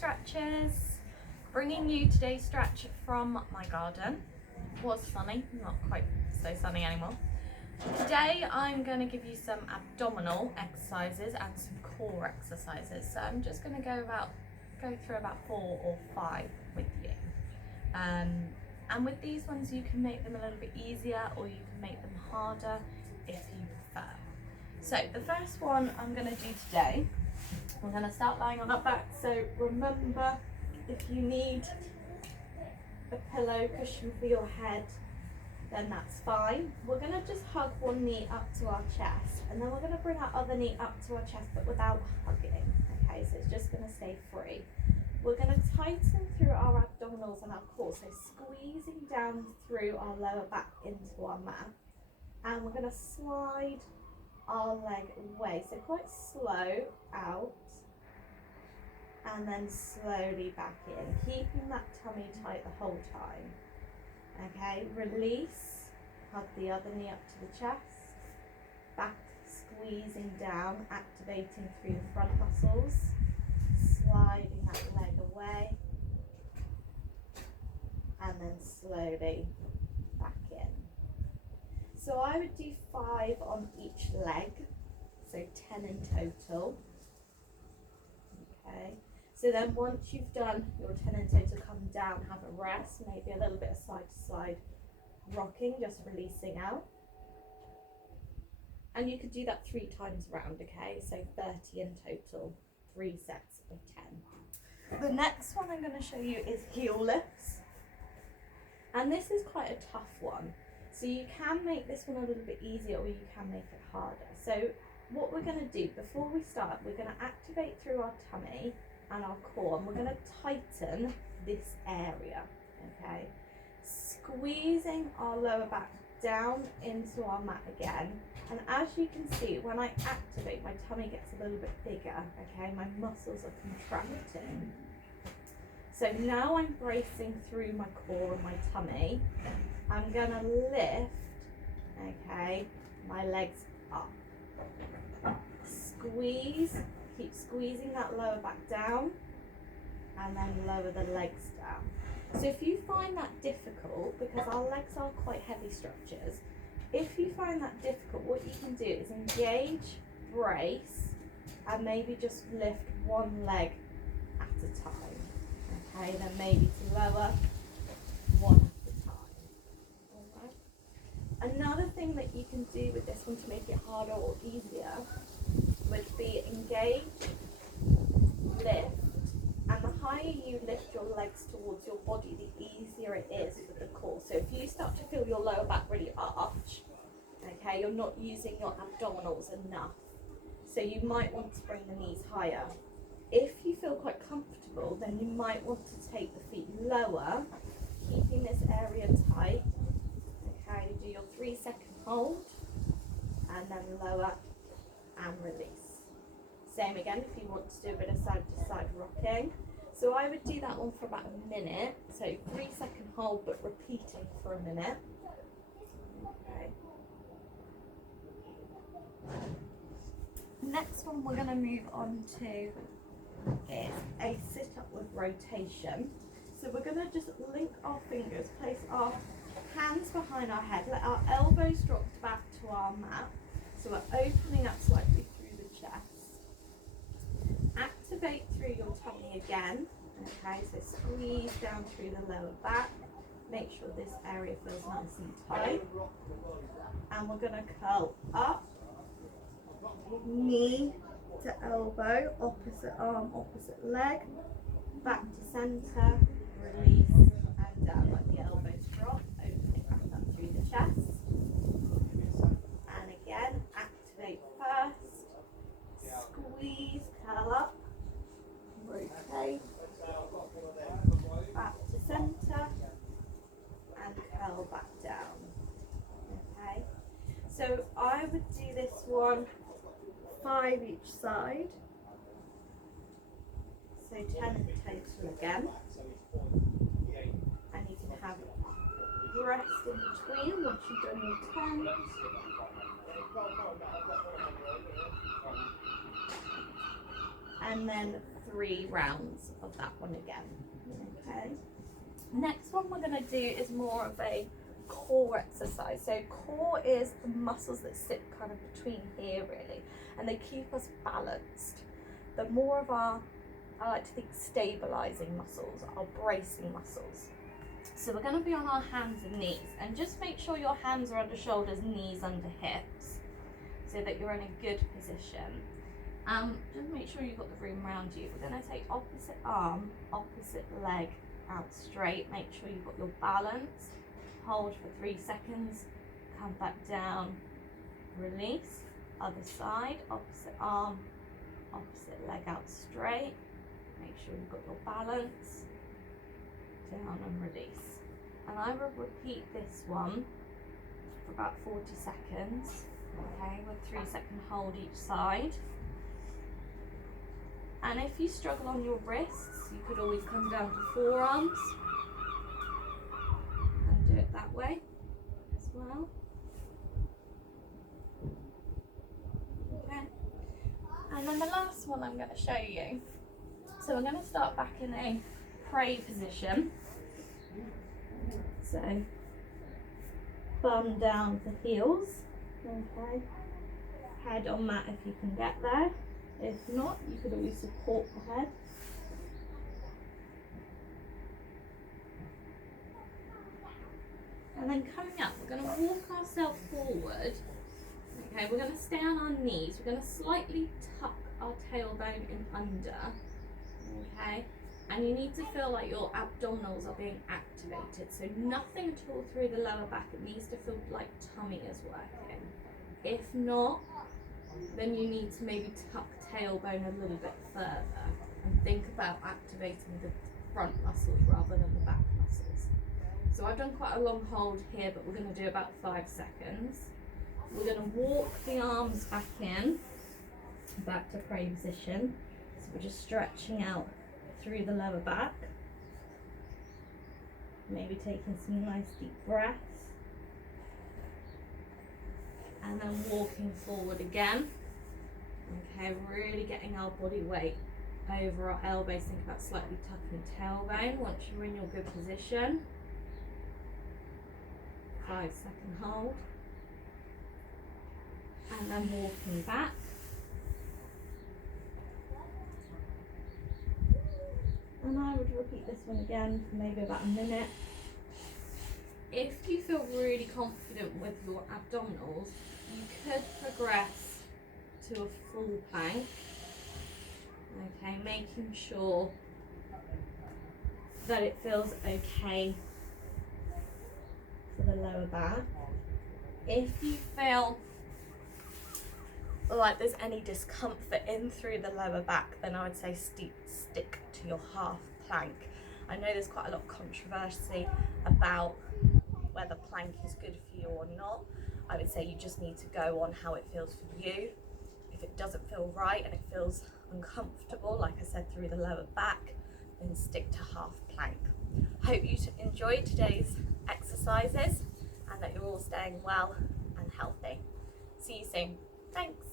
stretches. Bringing you today's stretch from my garden. It was sunny, not quite so sunny anymore. Today I'm going to give you some abdominal exercises and some core exercises. So I'm just going to go through about 4 or 5 with you. And with these ones you can make them a little bit easier or you can make them harder if you prefer. So the first one I'm going to do today, we're going to start lying on our back. So remember, if you need a pillow cushion for your head, then that's fine. We're going to just hug one knee up to our chest, and then we're going to bring our other knee up to our chest but without hugging. Okay, so it's just going to stay free. We're going to tighten through our abdominals and our core, so squeezing down through our lower back into our mat, and we're going to slide our leg away, so quite slow out and then slowly back in, keeping that tummy tight the whole time. Okay, release, hug the other knee up to the chest, back squeezing down, activating through the front muscles, sliding that leg away, and then slowly back in. So I would do 5 on each leg, so 10 in total. Okay, so then once you've done your 10 in total, come down, have a rest, maybe a little bit of side to side rocking, just releasing out. And you could do that 3 times around, okay, so 30 in total, 3 sets of 10. The next one I'm going to show you is heel lifts. And this is quite a tough one. So you can make this one a little bit easier or you can make it harder. So what we're going to do before we start, we're going to activate through our tummy and our core, and we're going to tighten this area, okay? Squeezing our lower back down into our mat again. And as you can see, when I activate, my tummy gets a little bit bigger, okay? My muscles are contracting. So now I'm bracing through my core and my tummy. I'm gonna lift, okay, my legs up. Squeeze, keep squeezing that lower back down, and then lower the legs down. So if you find that difficult, because our legs are quite heavy structures, if you find that difficult, what you can do is engage, brace, and maybe just lift one leg at a time. Okay, then maybe to lower one at a time. Alright. Another thing that you can do with this one to make it harder or easier would be engage, lift, and the higher you lift your legs towards your body, the easier it is for the core. So if you start to feel your lower back really arch, okay, you're not using your abdominals enough. So you might want to bring the knees higher. If you feel quite comfortable, then you might want to take the feet lower, keeping this area tight. Okay, do your 3-second hold, and then lower and release. Same again if you want to do a bit of side to side rocking. So I would do that one for about a minute. So 3-second hold, but repeating for a minute. Okay. Next one we're going to move on to is a sit-up with rotation. So we're going to just link our fingers, place our hands behind our head, let our elbows drop back to our mat. So we're opening up slightly through the chest. Activate through your tummy again. Okay, so squeeze down through the lower back. Make sure this area feels nice and tight. And we're going to curl up, knee to elbow, opposite arm, opposite leg, back to center, release, and down. Let the elbows drop, opening back up through the chest. And again, activate first, squeeze, curl up, rotate, back to center, and curl back down. Okay, so I would do this one 5 each side, so 10 in total again, and you can have rest in between once you've done your 10. And then 3 rounds of that one again. Okay. Next one we're going to do is more of a core exercise. So core is the muscles that sit kind of between here really, and they keep us balanced. The more of our, I like to think, stabilizing muscles, our bracing muscles. So we're going to be on our hands and knees, and just make sure your hands are under shoulders, knees under hips, so that you're in a good position. Just make sure you've got the room around you. We're going to take opposite arm, opposite leg out straight. Make sure you've got your balance. Hold for 3 seconds, come back down, release. Other side, opposite arm, opposite leg out straight. Make sure you've got your balance. Down and release. And I will repeat this one for about 40 seconds, okay, with 3-second hold each side. And if you struggle on your wrists, you could always come down to forearms and do it that way as well. Okay. And then the last one I'm going to show you. So we're going to start back in a pray position. So bum down for heels. Okay. Head on mat if you can get there. If not, you could always support the head. And then coming up, we're going to walk ourselves forward. Okay, we're going to stay on our knees. We're going to slightly tuck our tailbone in under. Okay, and you need to feel like your abdominals are being activated. So nothing at all through the lower back. It needs to feel like tummy is working. If not, then you need to maybe tuck tailbone a little bit further and think about activating the front muscles rather than the back muscles. So I've done quite a long hold here, but we're going to do about 5 seconds. We're going to walk the arms back in, back to pray position. So we're just stretching out through the lower back. Maybe taking some nice deep breaths. And then walking forward again. Okay, really getting our body weight over our elbows. Think about slightly tucking tailbone once you're in your good position. 5-second hold. And then walking back. And I would repeat this one again for maybe about a minute. If you feel really confident with your abdominals, you could progress to a full plank. Okay, making sure that it feels okay for the lower back. If you feel like there's any discomfort in through the lower back, then I would say stick to your half plank. I know there's quite a lot of controversy about whether plank is good for you or not. I would say you just need to go on how it feels for you. If it doesn't feel right and it feels uncomfortable, like I said, through the lower back, then stick to half plank. Hope you enjoyed today's exercises and that you're all staying well and healthy. See you soon. Thanks.